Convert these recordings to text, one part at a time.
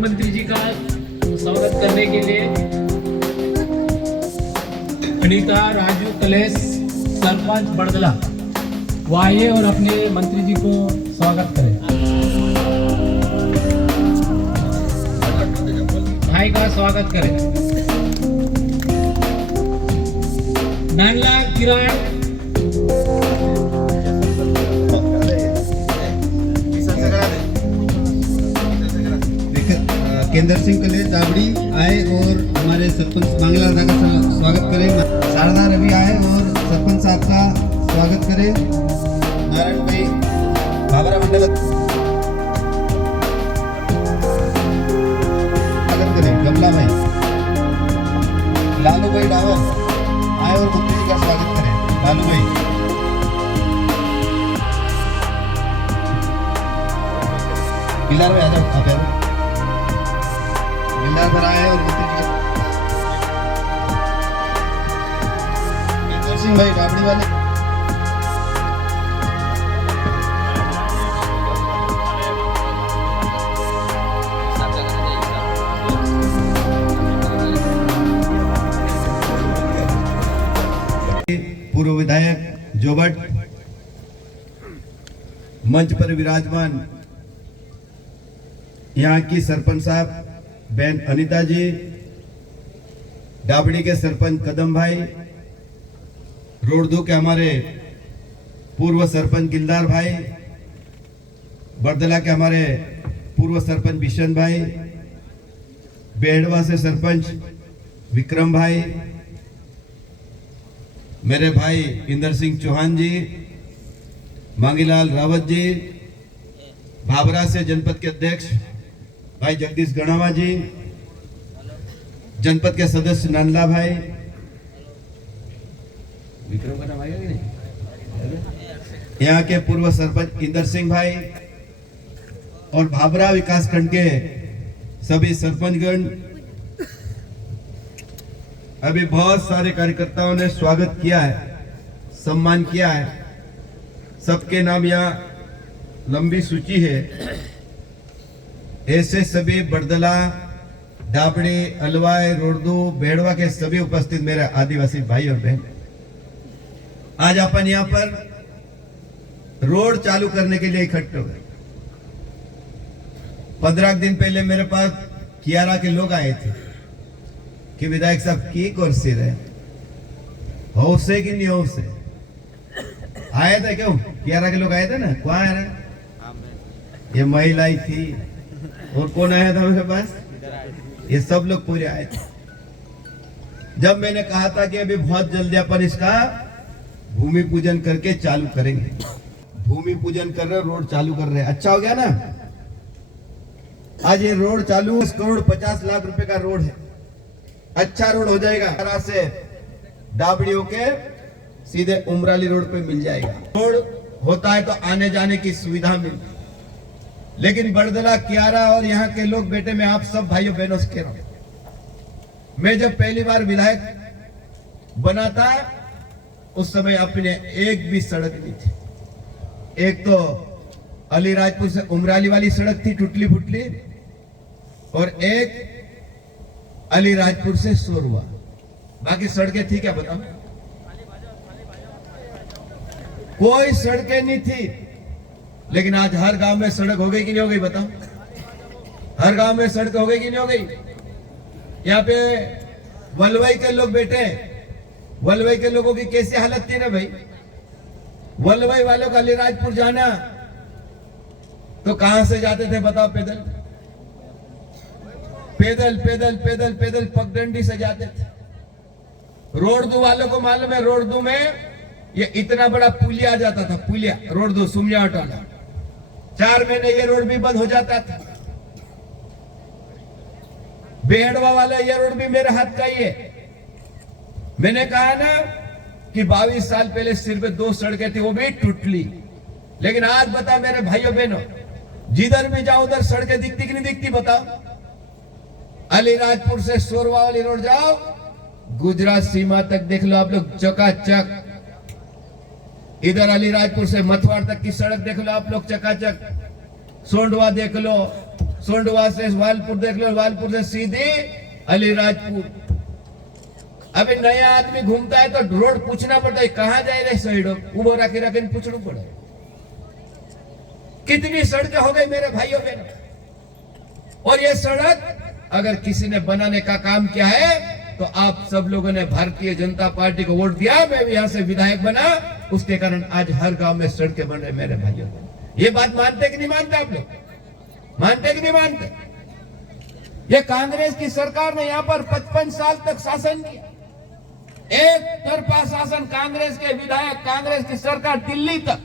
मुख्यमंत्री जी का स्वागत करने के लिए अनीता राजू कलेश सरपंच बड़दला वो आइए और अपने मंत्री जी को स्वागत करें। भाई का स्वागत करें। नानला किरण केंद्र सिंह कलेश दाबड़ी आए और हमारे सरपंच मांगला दादा का स्वागत करें। शारदा रवि आए और सरपंच साहब का स्वागत करें। नारायण भाई बाबरा मंडल स्वागत करें। गमला भाई लालू भाई डावर आए और मुख्य जी का स्वागत करें। लालू भाई पिलार भाई आ जाओ। आप आओ। मिलदार भरा है और केंद्र सिंह भाई डाबड़ी वाले पूर्व विधायक जोबट मंच पर विराजमान यहाँ की सरपंच साहब बहन अनीता जी, डाबड़ी के सरपंच कदम भाई, रोडदू के हमारे पूर्व सरपंच गिलदार भाई, बड़दला के हमारे पूर्व सरपंच बिशन भाई, बेहड़वा से सरपंच विक्रम भाई, मेरे भाई इंदर सिंह चौहान जी, मांगीलाल रावत जी, भाबरा से जनपद के अध्यक्ष भाई जगदीश गणावा जी, जनपद के सदस्य नानला भाई, विक्रम का नाम आएगा कि नहीं, यहाँ के पूर्व सरपंच इंदर सिंह भाई और भाबरा विकास खंड के सभी सरपंचगण, अभी बहुत सारे कार्यकर्ताओं ने स्वागत किया है, सम्मान किया है। सबके नाम यहाँ लंबी सूची है। ऐसे सभी बड़दला, डाबड़ी, अलवाई, रोडदू, बेड़वा के सभी उपस्थित मेरे आदिवासी भाई और बहन, आज अपन यहाँ पर रोड चालू करने के लिए इकट्ठे हुए। 15 दिन पहले मेरे पास कियारा के लोग आए थे कि विधायक साहब की कुर्सी रहे हो से कि नहीं हो से आए थे। क्यों कियारा के लोग आए थे ना? कौन आया रहा? ये महिला थी और कौन आया था मेरे पास? ये सब लोग पूरे आए थे। जब मैंने कहा था कि अभी बहुत जल्दी अपन इसका भूमि पूजन करके चालू करेंगे, भूमि पूजन कर रहे, रोड चालू कर रहे, अच्छा हो गया ना? आज ये रोड चालू 10 करोड़ 50 लाख रुपए का रोड है। अच्छा रोड हो जाएगा। तरह से डाबड़ी होके सीधे उमराली रोड पे मिल जाएगा। रोड होता है तो आने जाने की सुविधा मिलती, लेकिन बड़दला, कियारा और यहाँ के लोग, बेटे मैं आप सब भाइयों बहनों से कह रहा हूं, मैं जब पहली बार विधायक बना था उस समय अपने एक भी सड़क नहीं थी। एक तो अलीराजपुर से उमराली वाली सड़क थी टुटली फुटली, और एक अलीराजपुर से सोरवा, बाकी सड़कें थी क्या बताओ? कोई सड़कें नहीं थी। लेकिन आज हर गांव में सड़क हो गई कि नहीं हो गई बताओ? हर गांव में सड़क हो गई कि नहीं हो गई? यहाँ पे वलवई के लोग बैठे, वलवई के लोगों की कैसी हालत थी ना भाई। वलवई वालों का अलीराजपुर जाना तो कहां से जाते थे बताओ? पैदल पैदल पैदल पैदल पैदल पगडंडी से जाते थे। रोडदू वालों को मालूम है, रोडदू में ये इतना बड़ा पुलिया आ जाता था, पुलिया रोडदू सुमिया हटाना, 4 महीने ये रोड भी बंद हो जाता था। बेहड़वा वाला ये रोड भी मेरे हाथ का ही है। मैंने कहा ना कि 22 साल पहले सिर्फ 2 सड़कें थी, वो भी टूटली। लेकिन आज बता मेरे भाइयों बहनों, जिधर भी जाओ उधर सड़कें दिखती कि नहीं दिखती बताओ? अलीराजपुर से सोरवा वाली रोड जाओ, गुजरात सीमा तक देख लो आप लोग चकाचक। इधर अलीराजपुर से मथुआर तक की सड़क देख लो आप लोग चकाचक। सोंडवा देख लो, सोंडवा से वालपुर देख लो, वालपुर से सीधी अलीराजपुर। अभी नया आदमी घूमता है तो रोड पूछना पड़ता है कहां जाए रे साइडो, उबो रखे रखे पूछना पड़े। कितनी सड़कें हो गई मेरे भाइयों बहनों, और ये सड़क अगर किसी ने बनाने का काम किया है तो आप सब लोगों ने भारतीय जनता पार्टी को वोट दिया, मैं भी यहां से विधायक बना, उसके कारण आज हर गांव में सड़कें बन रहे मेरे भाइयों। ये बात मानते कि नहीं मानते आप लोग? मानते कि नहीं मानते? ये कांग्रेस की सरकार ने यहां पर 55 साल तक शासन किया, एक तरफा शासन, कांग्रेस के विधायक, कांग्रेस की सरकार दिल्ली तक।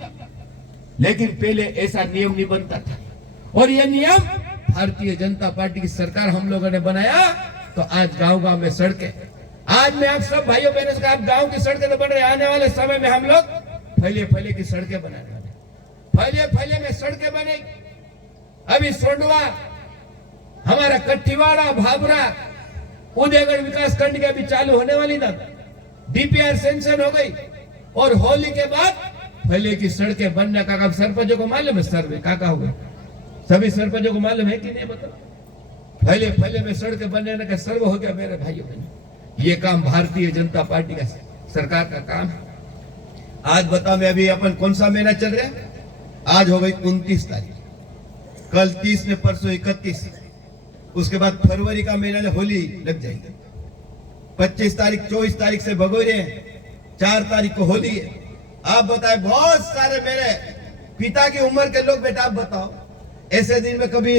लेकिन पहले ऐसा नियम नहीं बनता था, और यह नियम भारतीय जनता पार्टी की सरकार हम लोगों ने बनाया, तो आज गांव गांव में सड़कें। आज मैं आप सब भाइयों बहनों से, आप गांव की सड़कें तो बन रही, आने वाले समय में हम लोग फैले फैले की सड़कें बनाने वाले, फैले फैले में सड़कें बनेगी। अभी सोंडवा, हमारा कट्ठीवाड़ा, भाबरा, उदयगढ़ विकास खंड के अभी चालू होने वाली था, डीपीआर सेंक्शन हो गई, और होली के बाद फैले की सड़कें बनने का काम सरपंचों को मालूम है, सर्वे काका हो गए, सभी सरपंचों को मालूम है कि नहीं बताओ? फैले फैले में सड़कें बनने का सर्व हो गया मेरे भाइयों बहनों। ये काम भारतीय जनता पार्टी का सरकार का काम है। आज बताओ, मैं अभी अपन कौन सा महीना चल रहा है? आज हो गई 29 तारीख, कल 30 ने, परसों 31, उसके बाद फरवरी का महीना होली लग जाएगी। 25 तारीख, 24 तारीख से भगोरे हैं, 4 तारीख को होली है। आप बताएं, बहुत सारे मेरे पिता की उम्र के लोग, बेटा आप बताओ, ऐसे दिन में कभी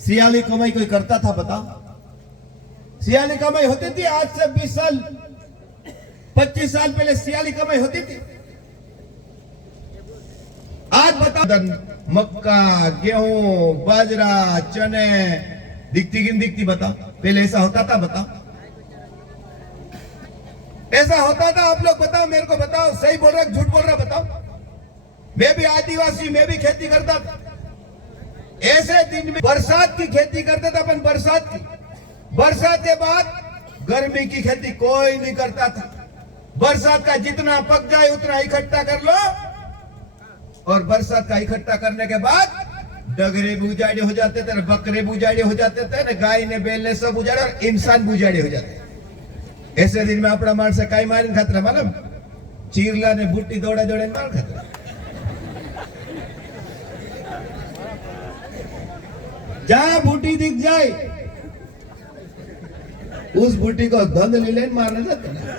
सियाली कमाई कोई करता था? बताओ, सियाली कमाई होती थी? आज से 20 साल 25 साल पहले सियाली कमाई होती थी? आज बताओ, मक्का, गेहूं, बाजरा, चने दिखती कि नहीं दिखती? बताओ, पहले ऐसा होता था? बताओ, ऐसा होता था? आप लोग बताओ, मेरे को बताओ, सही बोल रहा झूठ बोल रहा बताओ। मैं भी आदिवासी, मैं भी खेती करता था। ऐसे दिन में बरसात की खेती करते थे अपन, बरसात की, बरसात के बाद गर्मी की खेती कोई नहीं करता था। बरसात का जितना पक जाए उतना इकट्ठा कर लो, और बरसात का इकट्ठा करने के बाद डगरे बुझाड़े हो जाते थे, बकरे बुझाड़े हो जाते थे, गाय ने बैल ने सब बुझाड़े, और इंसान बुझाड़े हो जाते। ऐसे दिन में अपना मार से काई मारिन खातर मालूम? चीरला ने बूटी दौड़ा दौड़े मार खातर। जहां बूटी दिख जाए उस बूटी को धंध ले लेन मारने जाते ना।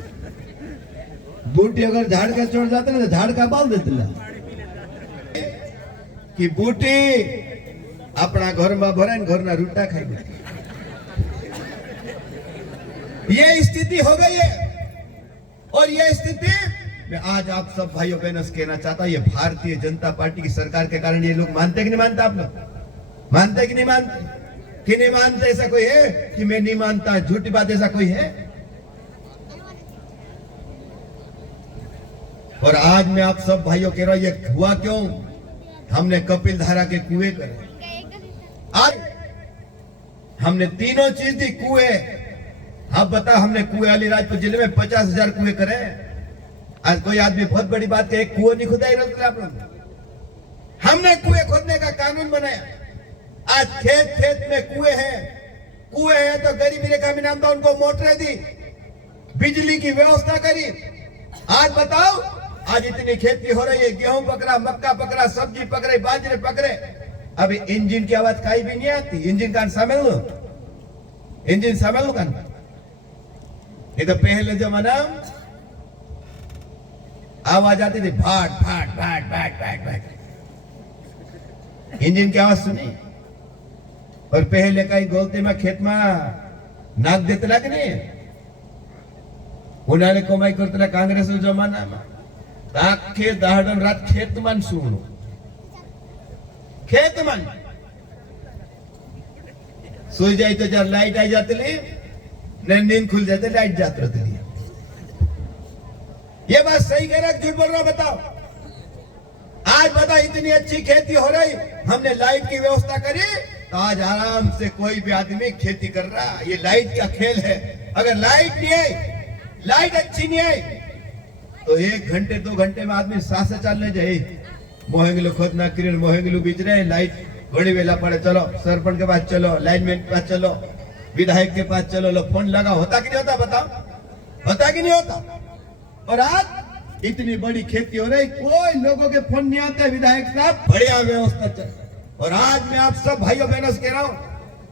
बूटी अगर झाड़ का चढ़ जाते ना तो झाड़ का बाल देते ना, कि बूटी अपना घर में भरे, घर ना रूटा खाई। ये स्थिति हो गई है, और ये स्थिति मैं आज आप सब भाइयों बहनों से कहना चाहता हूं, ये भारतीय जनता पार्टी की सरकार के कारण ये लोग मानते कि नहीं मानते? आप लोग मानते कि नहीं मानते? कि नहीं मानते? ऐसा कोई है कि मैं नहीं मानता? झूठी बात ऐसा कोई है? और आज मैं आप सब भाइयों कह रहा हूं, ये हुआ क्यों? हमने कपिल धारा के कुएं करे, आज हमने तीनों चीज दी, कुएं। आप बता, हमने कुएं अलीराजपुर जिले में 50,000 कुएं करे। आज कोई आदमी बहुत बड़ी बात कहे, कुएं नहीं खुदाई रहे आप लोग? हमने कुएं खोदने का कानून बनाया। आज खेत खेत में कुएं हैं, कुएं हैं तो गरीबी रेखा में नाम था, उनको मोटरें दी, बिजली की व्यवस्था करी। आज बताओ, आज इतनी खेती हो रही है, गेहूं पकड़ा, मक्का पकड़ा, सब्जी पकड़े, बाजरे पकड़े, अभी इंजन की आवाज कहीं भी नहीं आती। इंजन का शामिल लो, इंजन शामिल लो करना। ये तो पहले जमाना आवाज आती थी, भाट भाट भाट भाट भाट भाट, इंजन की आवाज सुनी। और पहले कहीं गोलते में खेत में नाक देते लगे नहीं, उन्होंने कमाई करते कांग्रेस जमाना में आखे दाहड़न रात खेत मन सुनो, खेत मन सोई जाए तो जब लाइट आई जाती ली, नींद खुल जाते, लाइट जाते रहती ली। ये बात सही कह रहा, झूठ बोल रहा? बताओ। आज बताओ, इतनी अच्छी खेती हो रही, हमने लाइट की व्यवस्था करी, तो आज आराम से कोई भी आदमी खेती कर रहा। ये लाइट का खेल है। अगर लाइट नहीं आई, लाइट अच्छी नहीं आई, तो 1 घंटे 2 घंटे में आदमी सांसें चलने जाए। मोहंगलू खोदना किरण, मोहंगलू बीच रहे, लाइट घड़ी वेला पड़े, चलो सरपंच के पास चलो, लाइनमैन के पास चलो, विधायक के पास चलो, लो फोन लगा, होता कि नहीं होता बताओ, होता कि नहीं होता। और आज इतनी बड़ी खेती हो रही, कोई लोगों के फोन नहीं आते, विधायक साहब बढ़िया व्यवस्था चल। और आज मैं आप सब भाइयों बहनों से कह रहा हूं,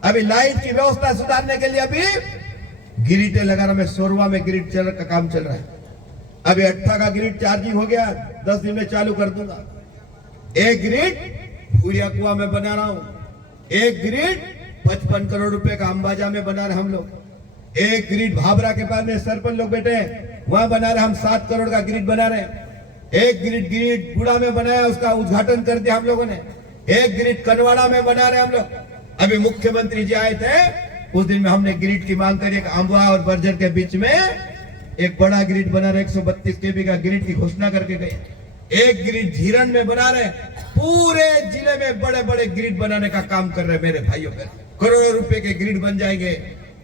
अभी लाइट की व्यवस्था सुधारने के लिए अभी ग्रिडें लगा रहा, मैं सोरवा में ग्रिड का काम चल रहा है। अभी 18 का ग्रिड चार्जिंग हो गया, 10 दिन में चालू कर दूंगा। एक ग्रिड भूरिया कुआ में बना रहा हूं, एक ग्रिड 55 करोड़ रुपए का अंबाजा में बना रहे हम लोग, एक ग्रिड भाबरा के पास में सरपंच लोग बैठे हैं वहां बना रहे, हम 7 करोड़ का ग्रिड बना रहे हैं। एक ग्रिड गुड़ा में बनाया, उसका उद्घाटन कर दिया हम लोगों ने। एक ग्रिड कनवाड़ा में बना रहे हम लोग। अभी मुख्यमंत्री जी आए थे, उस दिन में हमने ग्रिड की मांग करी, अम्बा और बर्जर के बीच में एक बड़ा ग्रिड बना रहे, 132 केवी का ग्रिड की घोषणा करके गए। एक ग्रिड झीरन में बना रहे, पूरे जिले में बड़े बड़े ग्रिड बनाने का काम कर रहे हैं मेरे भाइयों बहन। करोड़ों रुपए के ग्रिड बन जाएंगे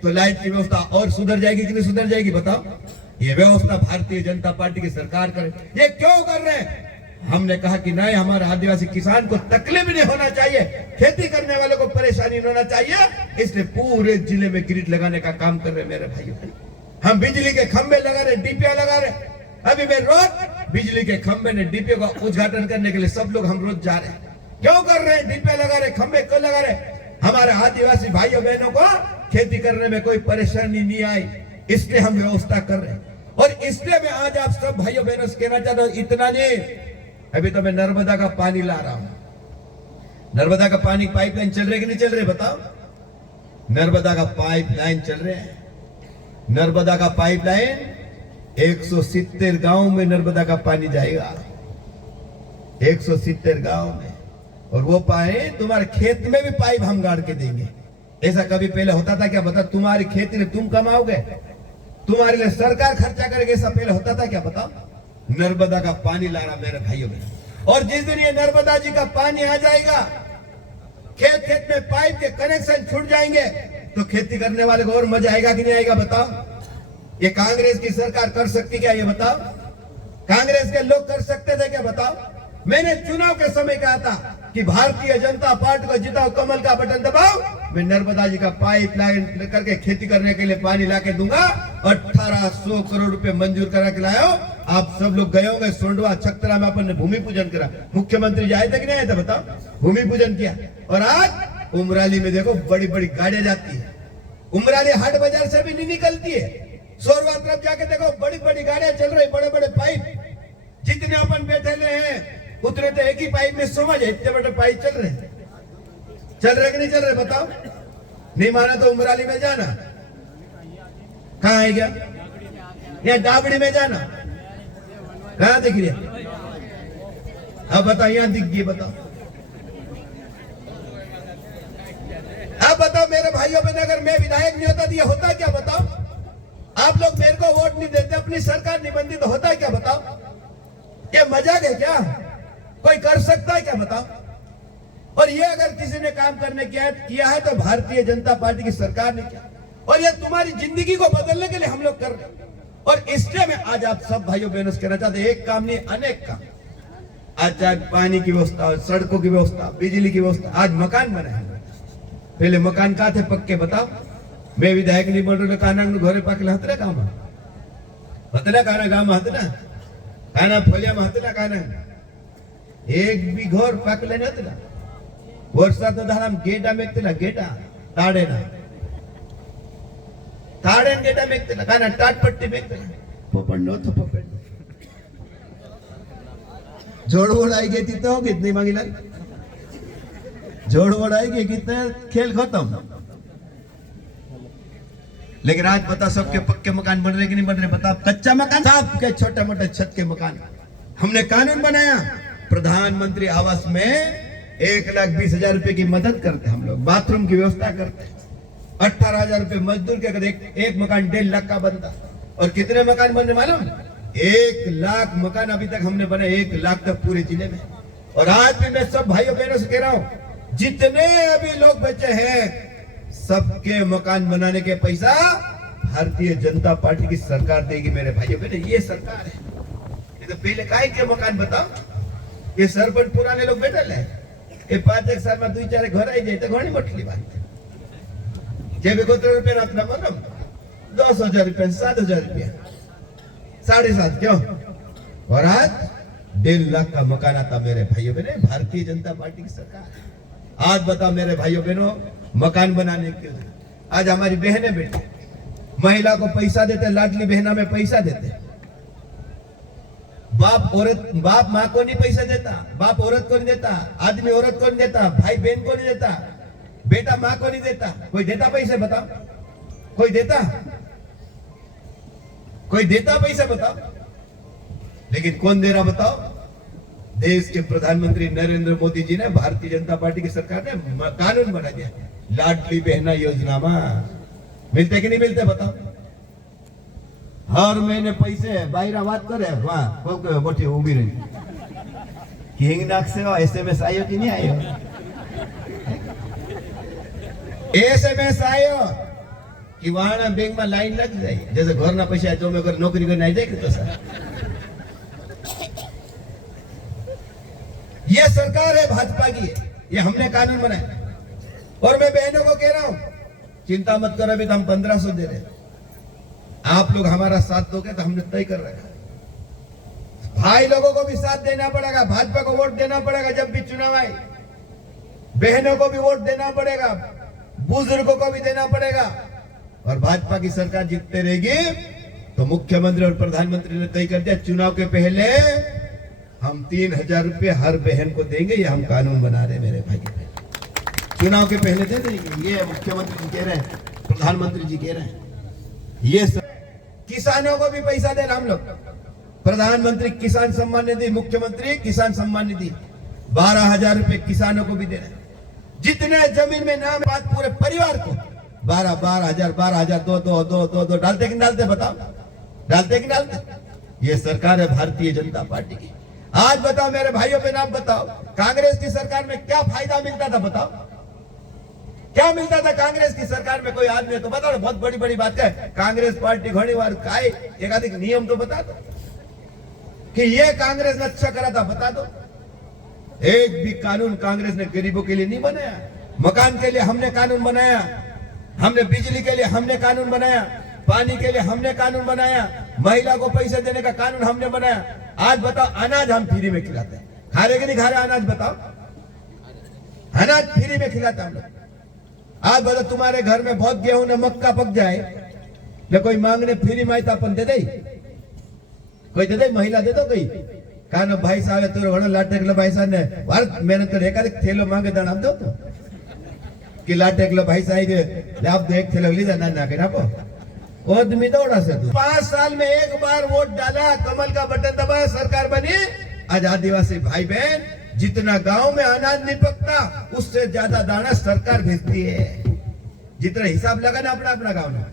तो लाइट की व्यवस्था और सुधर जाएगी कि नहीं सुधर जाएगी बताओ। ये व्यवस्था भारतीय जनता पार्टी की सरकार करे। ये क्यों कर रहे हैं? हमने कहा कि नहीं, हमारे आदिवासी किसान को तकलीफ नहीं होना चाहिए, खेती करने वालों को परेशानी नहीं होना चाहिए, इसलिए पूरे जिले में ग्रिड लगाने का काम कर रहे हैं मेरे भाइयों। हम बिजली के खंभे लगा रहे, डीपीओ लगा रहे। अभी मैं रोज बिजली के खंभे ने डीपीओ का उद्घाटन करने के लिए सब लोग हम रोज जा रहे हैं। क्यों कर रहे हैं? डीपीओ लगा रहे, खंभे क्यों लगा रहे? हमारे आदिवासी भाइयों बहनों को खेती करने में कोई परेशानी नहीं आई, इसलिए हम व्यवस्था कर रहे हैं। और इसलिए मैं आज आप सब भाइयों बहनों से कहना चाहता हूं, इतना नहीं, अभी तो मैं नर्मदा का पानी ला रहा हूं। नर्मदा का पानी पाइपलाइन चल रही कि नहीं चल रही बताओ? नर्मदा का पाइपलाइन चल रहे हैं। नर्मदा का पाइपलाइन 170 गांव में नर्मदा का पानी जाएगा, 170 गांव में। और वो पाए तुम्हारे खेत में भी पाइप हम गाड़ के देंगे। ऐसा कभी पहले होता था क्या बता? तुम्हारी खेती में तुम कमाओगे, तुम्हारे लिए सरकार खर्चा करेगी, ऐसा पहले होता था क्या बताओ? नर्मदा का पानी ला रहा मेरे भाइयों में। और जिस दिन ये नर्मदा जी का पानी आ जाएगा, खेत खेत में पाइप के कनेक्शन छूट जाएंगे, तो खेती करने वाले को और मजा आएगा कि नहीं आएगा बताओ? ये कांग्रेस की सरकार कर सकती क्या? ये बताओ, कांग्रेस के लोग कर सकते थे क्या बताओ? मैंने चुनाव के समय कहा था कि भारतीय जनता पार्टी को जिताओ, कमल का बटन दबाओ, मैं नर्मदा जी का पाइप लाइन करके खेती करने के लिए पानी ला के दूंगा। 1800 करोड़ रुपए मंजूर करा के लाया। आप सब लोग गए होंगे सोंडवा छक्तरा में, अपन ने भूमि पूजन करा। मुख्यमंत्री जी आए थे कि नहीं आए थे बताओ? भूमि पूजन किया। और आज उमराली में देखो बड़ी बड़ी गाड़ियां जाती है, उमराली हाट बाजार से भी नहीं निकलती है। सोरवा तरफ जाके देखो बड़ी बड़ी गाड़ियां चल रही, बड़े बड़े पाइप, जितने अपन बैठे हैं उतने तो एक ही पाइप में समझ है, इतने बड़े पाइप चल रहे हैं। चल रहे कि नहीं चल रहे बताओ? नहीं माना तो उमराली में जाना। कहाँ है क्या? या डाबड़ी में जाना। कहाँ दिख रही है? अब बताओ, यहां दिख गई बताओ। अब बताओ मेरे भाइयों बहन, अगर मैं विधायक नहीं होता तो ये होता क्या बताओ? आप लोग मेरे को वोट नहीं देते, अपनी सरकार नहीं बनती तो होता क्या बताओ? क्या मजाक है क्या? कोई कर सकता है क्या बताओ? और ये अगर किसी ने काम करने किया है तो भारतीय जनता पार्टी की सरकार ने किया। और ये तुम्हारी जिंदगी को बदलने के लिए हम लोग कर रहे हैं। और इसलिए मैं आज आप सब भाइयों बहनों से कहना चाहते, एक काम नहीं अनेक काम। आज चाहे पानी की व्यवस्था, सड़कों की व्यवस्था, बिजली की व्यवस्था, आज मकान बने हैं। पहले मकान कहा थे पक्के बताओ? मैं विधायक नहीं बोल रहा, काना घरे पाकले हतरा काम हतरा काना गाम हतरा काना फलिया में हतरा काना एक भी घर पाकले हतरा। वर्षा तो धारा गेटा मेकते गेटा ताड़ेना ताड़ेन गेटा मेकते काना टाटपट्टी मेकते पपड़नो तो पपड़नो जोड़ वोड़ आई गई थी तो कितनी मांगी लाई? जोड़ वोड़ आई गई कितने खेल खत्म। लेकिन आज बता सबके पक्के मकान बन रहे कि नहीं बन रहे बता? कच्चा मकान, सबके छोटे मोटे छत के मकान। हमने कानून बनाया, प्रधानमंत्री आवास में 1,20,000 रुपए की मदद करते हम लोग, बाथरूम की व्यवस्था करते। 18,000 रुपए मजदूर के, अगर एक मकान 1.5 लाख का बनता। और कितने मकान बन रहे मालूम? 1 लाख मकान अभी तक हमने बने, 1 लाख तक पूरे जिले में। और आज भी मैं सब भाइयों बहनों से कह रहा हूं, जितने अभी लोग बचे हैं सबके मकान बनाने के पैसा भारतीय जनता पार्टी की सरकार देगी मेरे भाइयों बहनों। ये सरकार है। ये तो पहले काहे के मकान बताओ? ये सरपंच पुराने लोग बैठे हैं, એ 5 સાલ માં 2-4 ઘર આવી જાય તો ઘણી મોટી વાત છે. જે भी 70 रुपया ना मतलब 10,000 रुपया 7,000 रुपया 7.5 क्यों. और आज 1.5 लाख का मकान आता मेरे भाइयों बहनों. भारतीय जनता पार्टी की सरकार. आज बताओ मेरे भाइयों बहनों, मकान बनाने क्यों. आज हमारी बहनें बेटी महिला को पैसा देते, लाडली बहना में पैसा देते. बाप माँ को नहीं पैसा देता, बाप औरत को नहीं देता, आदमी औरत को नहीं देता, भाई बहन को नहीं देता, बेटा माँ को नहीं देता. कोई देता पैसे बताओ. कोई देता पैसा बताओ. लेकिन कौन दे रहा बताओ. देश के प्रधानमंत्री नरेंद्र मोदी जी ने, भारतीय जनता पार्टी की सरकार ने कानून बना दिया. लाडली बहना योजना में मिलते कि नहीं मिलते बताओ. हर महीने पैसे बाहर बात करे वहां मोटी उभी रही किंग नाक से एसएमएस आयो कि नहीं आयो. एसएमएस आयो कि वहां बैंक में लाइन लग जाए. जैसे घर ना पैसा जो मैं अगर नौकरी करने आ जाए कि तो सर. ये सरकार है भाजपा की, ये हमने कानून बनाया. और मैं बहनों को कह रहा हूं, चिंता मत करो, अभी तो हम 1500 दे रहे हैं. आप लोग हमारा साथ दोगे तो हमने तय कर रखा. भाई लोगों को भी साथ देना पड़ेगा, भाजपा को वोट देना पड़ेगा जब भी चुनाव आए. बहनों को भी वोट देना पड़ेगा, बुजुर्गों को भी देना पड़ेगा. और भाजपा की सरकार जीतते रहेगी तो मुख्यमंत्री और प्रधानमंत्री ने तय कर दिया, चुनाव के पहले हम 3,000 रुपये हर बहन को देंगे. ये हम कानून बना रहे मेरे भाई. चुनाव के पहले दे देंगे. ये मुख्यमंत्री जी कह रहे हैं, प्रधानमंत्री जी कह रहे हैं. ये किसानों को भी पैसा दे रहे हम लोग. प्रधानमंत्री किसान सम्मान निधि, मुख्यमंत्री किसान सम्मान निधि 12,000 रुपए किसानों को भी दे रहे हैं. जितने जमीन में नाम बात पूरे परिवार को 12,000 दो डालते कि नहीं डालते बताओ. डालते कि नहीं डालते. ये सरकार है भारतीय जनता पार्टी की. आज बताओ मेरे भाइयों बहन, आप बताओ कांग्रेस की सरकार में क्या फायदा मिलता था बताओ. क्या मिलता था कांग्रेस की सरकार में. कोई आदमी तो बता दो. बहुत बड़ी बड़ी बात है. कांग्रेस पार्टी घनी बार काय एकाधिक नियम तो बता दो कि ये कांग्रेस ने अच्छा करा था, बता दो. एक भी कानून कांग्रेस ने गरीबों के लिए नहीं बनाया. मकान के लिए हमने कानून बनाया, हमने बिजली के लिए हमने कानून बनाया, पानी के लिए हमने कानून बनाया, महिला को पैसे देने का कानून हमने बनाया. आज बताओ अनाज हम फ्री में खिलाते हैं. खा रहे कि नहीं खा रहे अनाज बताओ. अनाज फ्री में खिलाते हम लोग. आज बताओ तुम्हारे घर में बहुत गेहूं ने मक्का पक जाए तो कोई मांगने फ्री में तो अपन दे दे. कोई दे दे, महिला दे दो. कोई कानो भाई साहब तो घणो लाटेकलो भाई साहब ने भारत मेहनत कर एकाधिक थेलो मांगे दान आप दो तो कि लाटेकलो भाई साहब आप दो एक थेलो लीजा ना ना के आपो. आदमी दौड़ा से 5 साल में एक बार वोट डाला, कमल का बटन दबाया, सरकार बनी. आज आदिवासी भाई बहन जितना गांव में अनाज नहीं पकता उससे ज्यादा दाना सरकार भेजती है. जितना हिसाब लगा ना अपना अपना गांव में,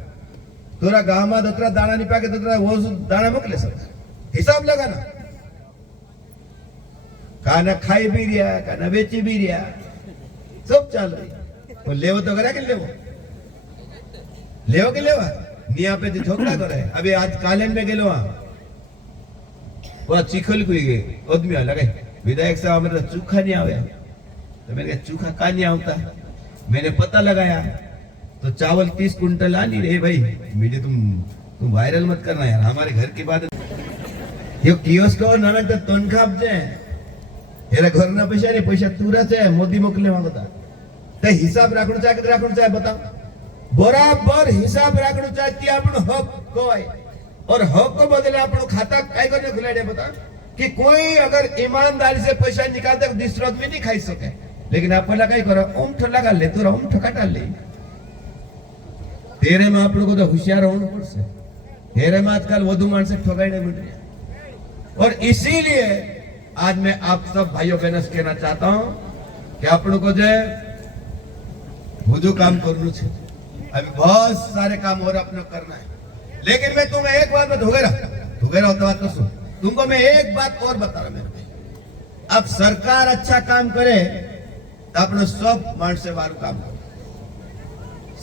तोरा गांव में दोतरा दाना नहीं पाके दोतरा वो दाना मोकले सरकार. हिसाब लगा ना. काना खाई भी रिया, काना बेची भी रिया, सब चल रही. वो लेवो तो करा के लेवो के लेवा निया पे झोकड़ा करे. अभी आज कालेन में गेलो वहां चिखल कोई गए आदमी लगे विधायक साहब मेरा चूखा नहीं आया. तो मैंने कहा चूखा कहाँ नहीं आता. मैंने पता लगाया तो चावल 30 कुंटल आ नहीं रहे. भाई मुझे तुम वायरल मत करना यार, हमारे घर की बात. ये कियोस्क नाना तो तनखा आपजे एरा घर ना पैसा नहीं, पैसा तुरा है मोदी मोकले मांगता. तो हिसाब राखणो चाहे कि राखणो चाहे बताओ. बराबर हिसाब राखणो चाहे कि આપણો હક કોઈ और हक को बदले આપણો खाता काय करने खुलाड़े बता कि कोई अगर ईमानदारी से पैसा निकालते तो दूसरा आदमी नहीं खाई सके. लेकिन आप पहला कई करो ऊंठ लगा ले तो ऊंठ काटा ले. तेरे में आप लोगों को तो होशियार होना पड़से. तेरे में आजकल वधु मानसिक ठगाई मिल रही है. और इसीलिए आज मैं आप सब भाइयों बहनों से कहना चाहता हूं कि आप लोगों को जो बुझू काम करना चाहिए. अभी बहुत सारे काम और अपने करना है. लेकिन मैं तुम्हें एक बात बता होता बात तो सुन. तुमको मैं एक बात और बता रहा मेरे भाई. अब सरकार अच्छा काम करे तो अपने सब मान से वारू काम करो.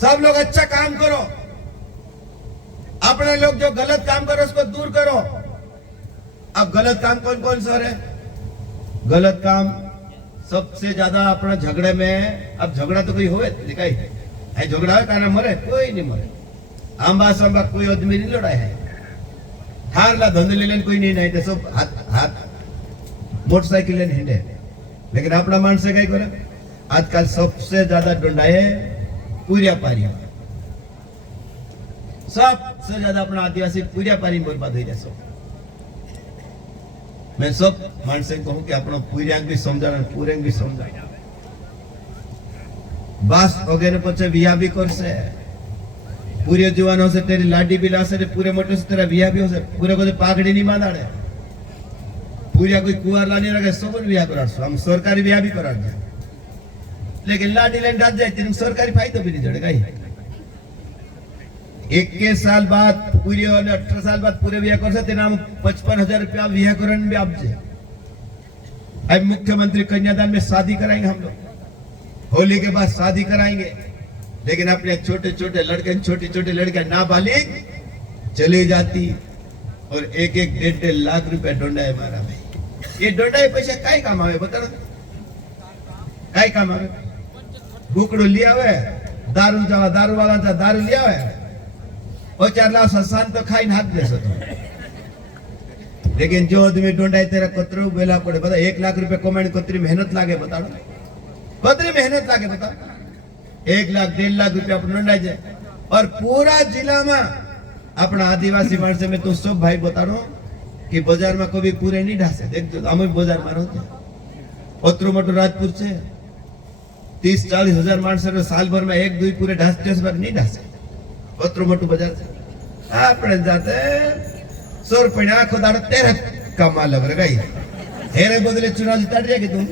सब लोग अच्छा काम करो. अपने लोग जो गलत काम करो उसको दूर करो. अब गलत काम कौन कौन सा है. गलत काम सबसे ज्यादा अपना झगड़े में, अब झगड़ा तो कोई होए दिखाई है, झगड़ा है काना मरे कोई नहीं मरे, आंबा सांबा कोई आदमी नहीं लड़ा है, हारला धंधे लेने कोई नहीं, नहीं तो सब हाथ हाथ मोटरसाइकिल लेने हिंडे, लेकिन अपना मानस कई करे आजकल सबसे ज्यादा डोंडाए पूरिया पारी, सबसे ज्यादा अपना आदिवासी पूरिया पारी बर्बाद हो जाए। मैं सब मानस कहूं कि अपना पूरिया भी समझा पूरे भी समझा, बस वगैरह पचे विया भी कर से, पूरे जुवानों से तेरी लाडी भी ला से, पूरे मोटे से तेरा विया भी हो से, पूरे को पागड़ी नहीं बांधाड़े, पूरिया कोई कुआर लाने रखे सब विया करा, हम सरकारी विया भी करा, लेकिन लाडी लेन डाल जाए तेरे सरकारी फायदा भी नहीं जड़ेगा ही। 21 साल बाद पूरे 18 साल बाद पूरे विया कर सकते नाम 55,000 रुपया वियाकरण भी आप जे। अब मुख्यमंत्री कन्यादान में शादी कराएंगे हम लोग, होली के बाद शादी कराएंगे, लेकिन अपने छोटे छोटे लड़के छोटी छोटी लड़कियां नाबालिग चली जाती और एक एक 1.5 लाख रुपया डोंडा है मारा भाई। ये डोंडा पैसा काय काम आवे बता, काय काम आवे? बुकड़ो लिया हुआ है, दारू जावा दारू वाला जा दारू लिया हुआ है और 4 लाख ससान तो खाई हाथ दे सकते, लेकिन जो आदमी डोंडा तेरा कतरो बेला पड़े बता, 1 लाख रुपया कमाने कतरी मेहनत लागे बता, कतरी मेहनत लागे बता, 1 लाख 1.5 लाख रुपया अपन डोंडा जाए और पूरा जिला में अपना आदिवासी मानस में तो सब भाई बता रहा कि बाजार में कभी पूरे नहीं ढासे, देख जो हम बाजार में रहते ओतरो मोटो राजपुर से 30-40 हजार मानस साल भर में 1-2 पूरे ढासते नहीं ढासे, ओतरो मोटो बाजार से अपने जाते 100 रुपये आखो दाड़ो तेरे कमा लग रहा गई, हेरे बदले चुनाव जिता रही है कि तुम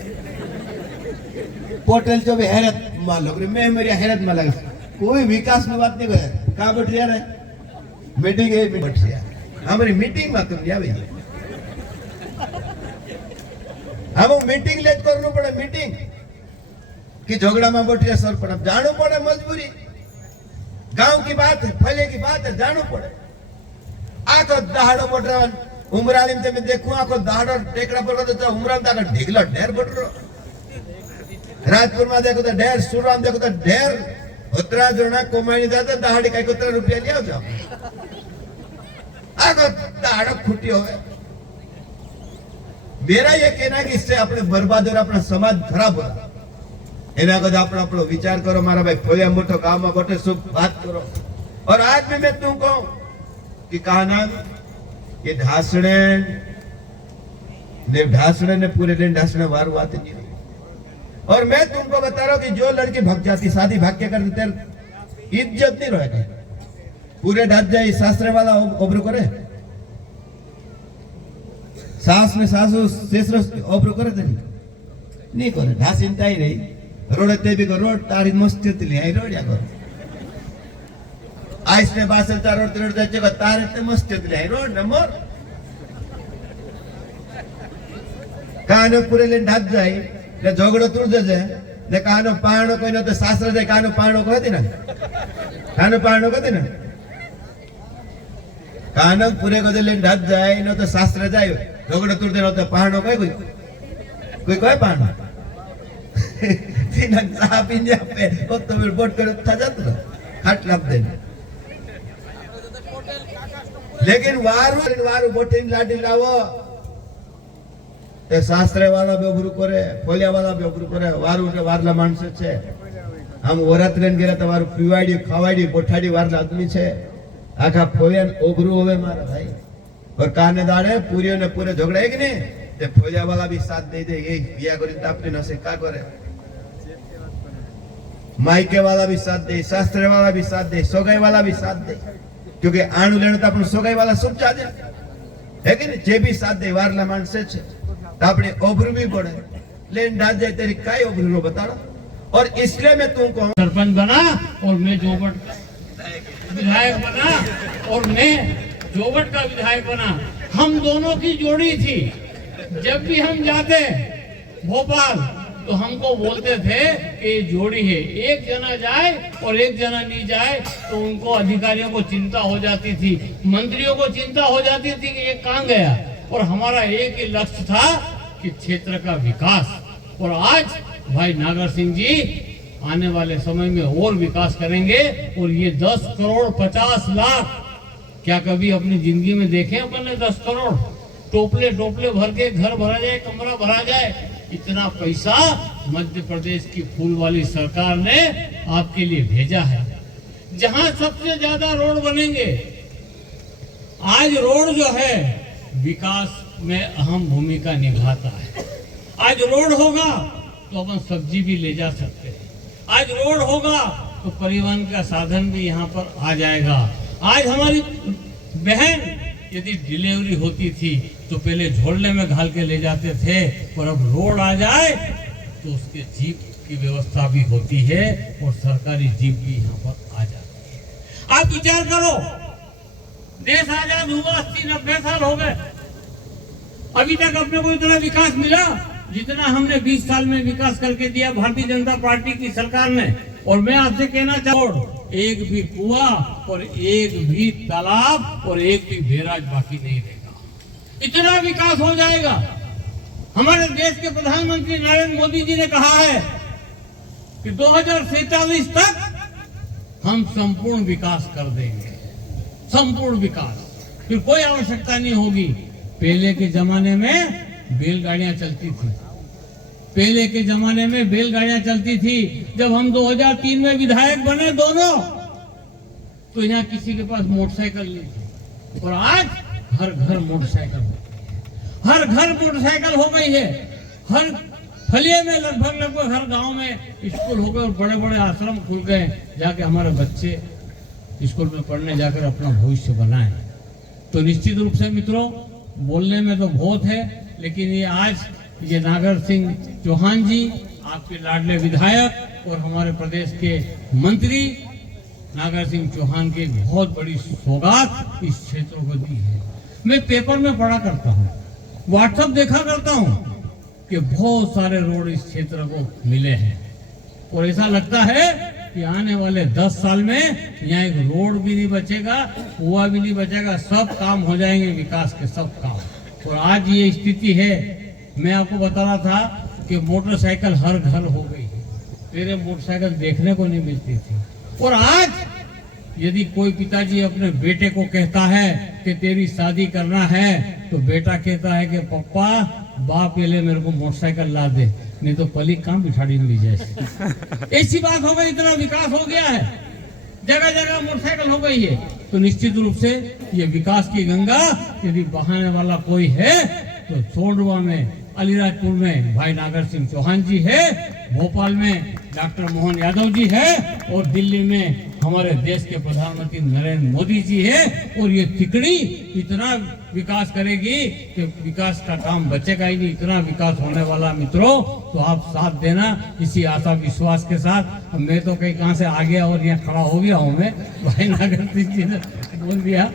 पोर्टल जो भी हैरत माल लग रही, मैं मेरी हैरत में लगा, कोई विकास में बात नहीं करे, कहाँ बैठ रहा है मीटिंग है बैठ रहा, हमारी मीटिंग में तुम लिया भैया, हम मीटिंग लेट करना पड़े, मीटिंग कि झगड़ा में बैठ रहे सर पर जानो पड़े, मजबूरी गांव की बात है, फले की बात है, जानो पड़े। आखो दहाड़ो बैठ रहा उमराली में मैं देखूं आखो दहाड़ो टेकड़ा पर तो उमराल तक ढीगला ढेर बैठ रहा, राजपुर में देखो तो ढेर, सुरराम देखो तो ढेर, उतरा जोना कोमाई जाता दहाड़ी का 1 रुपया लिया जाओ, आखो दहाड़ो खुटी हो गए। मेरा ये कहना कि इससे अपने बर्बाद और अपना समाज खराब हो, एना कदा अपना विचार करो मारा भाई, फोया मोटो काम में बैठे सुख बात करो। और आज भी मैं तुम कहूं कि कहना ये ढासड़े ने पूरे दिन ढासड़े वार बात नहीं हुई। और मैं तुमको बता रहा हूं कि जो लड़की भग जाती शादी भाग के करते इज्जत नहीं रहेगा, पूरे ढास जाए शास्त्र वाला ओब्रो करे, सास में सासू शेष ओब्रो करे नहीं करे, ढास इंता ही रही रोड ते भी को रोड तारी मस्ती तिली आई रोड या को आइस ने बासल तार रोड जाचे को तारे ते मस्ती तिली आई रोड नंबर कानो पूरे ले ढाक जाए ने झगड़ो तुड़ जाए ने कानो पाणो कोई न तो सासरा जाए, कानो पाणो कहती ना, कानो पाणो कहती ना, कानो पूरे को ले ढाक जाए न तो सासरा जाए, झगड़ो तुड़ दे न तो पाणो कोई कोई पाणो तीन साहब इंडिया पे वो तो फिर बोट कर था जाता खाट लाभ देने, लेकिन वारू बोटिंग लाडी लावो ते शास्त्रे वाला बेबरू करे, फोलिया वाला बेबरू करे, वारू के वारला मानस छे, हम वरत लेन गेला तो वारू पीवाड़ी खावाड़ी बोठाड़ी वारला आदमी छे, आखा फोलियान ओबरू होवे मारा भाई। और काने दाड़े पूरियों ने पूरे झगड़े है कि नहीं, ते फोलिया वाला भी साथ दे दे, ये बिया करी तापने न से का करे, मायके वाला भी साथ दे, शास्त्र वाला भी साथ दे, सोगाई वाला भी साथ दे, क्योंकि आणु लेने तो अपन सोगाई वाला सब चाहे है कि नहीं, जे भी साथ दे वारला मानस छे तो अपने ओबरू भी पड़े, लेन डाल जाए तेरी काय ओबरू रो बता रहा। और इसलिए मैं तुमको सरपंच बना और मैं जोबट विधायक बना और मैं जोबट का विधायक बना, हम दोनों की जोड़ी थी। जब भी हम जाते भोपाल तो हमको बोलते थे कि ये जोड़ी है, एक जना जाए और एक जना नहीं जाए तो उनको अधिकारियों को चिंता हो जाती थी, मंत्रियों को चिंता हो जाती थी कि ये कहां गया। और हमारा एक ही लक्ष्य था कि क्षेत्र का विकास, और आज भाई नागर सिंह जी आने वाले समय में और विकास करेंगे। और ये 10 करोड़ 50 लाख क्या कभी अपनी जिंदगी में देखे अपन ने? 10 करोड़ टोपले टोपले भर के घर भरा जाए, कमरा भरा जाए, इतना पैसा मध्य प्रदेश की फूल वाली सरकार ने आपके लिए भेजा है। जहां सबसे ज्यादा रोड बनेंगे, आज रोड जो है विकास में अहम भूमिका निभाता है। आज रोड होगा तो अपन सब्जी भी ले जा सकते हैं, आज रोड होगा तो परिवहन का साधन भी यहाँ पर आ जाएगा। आज हमारी बहन यदि डिलीवरी होती थी तो पहले झोलने में घाल के ले जाते थे, और अब रोड आ जाए तो उसके जीप की व्यवस्था भी होती है और सरकारी जीप भी यहाँ पर आ जाती है। आप विचार करो, देश आजाद हुआ 80-90 साल हो गए, अभी तक अपने को इतना विकास मिला जितना हमने 20 साल में विकास करके दिया भारतीय जनता पार्टी की सरकार ने। और मैं आपसे कहना चाहूँ, एक भी कुआं और एक भी तालाब और एक भी बैराज बाकी नहीं रहेगा, इतना विकास हो जाएगा। हमारे देश के प्रधानमंत्री नरेंद्र मोदी जी ने कहा है कि 2047 तक हम संपूर्ण विकास कर देंगे, संपूर्ण विकास, फिर कोई आवश्यकता नहीं होगी। पहले के जमाने में बैलगाड़ियां चलती थी, पहले के जमाने में बैलगाड़ियां चलती थी। जब हम 2003 में विधायक बने दोनों, तो यहाँ किसी के पास मोटरसाइकिल नहीं थी, और आज हर घर मोटरसाइकिल, हर घर मोटरसाइकिल हो गई है। हर फलिए में लगभग हर गांव में स्कूल हो गए और बड़े बड़े आश्रम खुल गए, जाके हमारे बच्चे स्कूल में पढ़ने जाकर अपना भविष्य बनाए। तो निश्चित रूप से मित्रों, बोलने में तो बहुत है, लेकिन ये आज ये नागर सिंह चौहान जी, आपके लाडले विधायक और हमारे प्रदेश के मंत्री नागर सिंह चौहान की बहुत बड़ी सौगात इस क्षेत्र को दी है। मैं पेपर में पढ़ा करता हूँ, व्हाट्सएप देखा करता हूँ कि बहुत सारे रोड इस क्षेत्र को मिले हैं, और ऐसा लगता है कि आने वाले 10 साल में यहाँ एक रोड भी नहीं बचेगा, कुआं भी नहीं बचेगा, सब काम हो जाएंगे, विकास के सब काम। और आज ये स्थिति है। मैं आपको बता रहा था कि मोटरसाइकिल हर घर हो गई है, पहले मोटरसाइकिल देखने को नहीं मिलती थी। और आज यदि कोई पिताजी अपने बेटे को कहता है कि तेरी शादी करना है, तो बेटा कहता है कि पप्पा बाप पहले मेरे को मोटरसाइकिल ला दे, नहीं तो पली कहाँ बिठाड़ी ली जाए। ऐसी बात हो गई, इतना विकास हो गया है, जगह जगह मोटरसाइकिल हो गई है। तो निश्चित रूप से ये विकास की गंगा यदि बहाने वाला कोई है तो सोंडवा में, अलीराजपुर में भाई नागर सिंह चौहान जी है, भोपाल में डॉक्टर मोहन यादव जी है, और दिल्ली में हमारे देश के प्रधानमंत्री नरेंद्र मोदी जी है। और ये तिकड़ी इतना विकास करेगी कि विकास का काम बचेगा ही नहीं, इतना विकास होने वाला मित्रों। तो आप साथ देना, इसी आशा विश्वास के साथ। अब मैं तो कहीं कहाँ से आ गया और यहाँ खड़ा हो गया हूँ मैं, भाई नागर सिंह जी ने बोल दिया।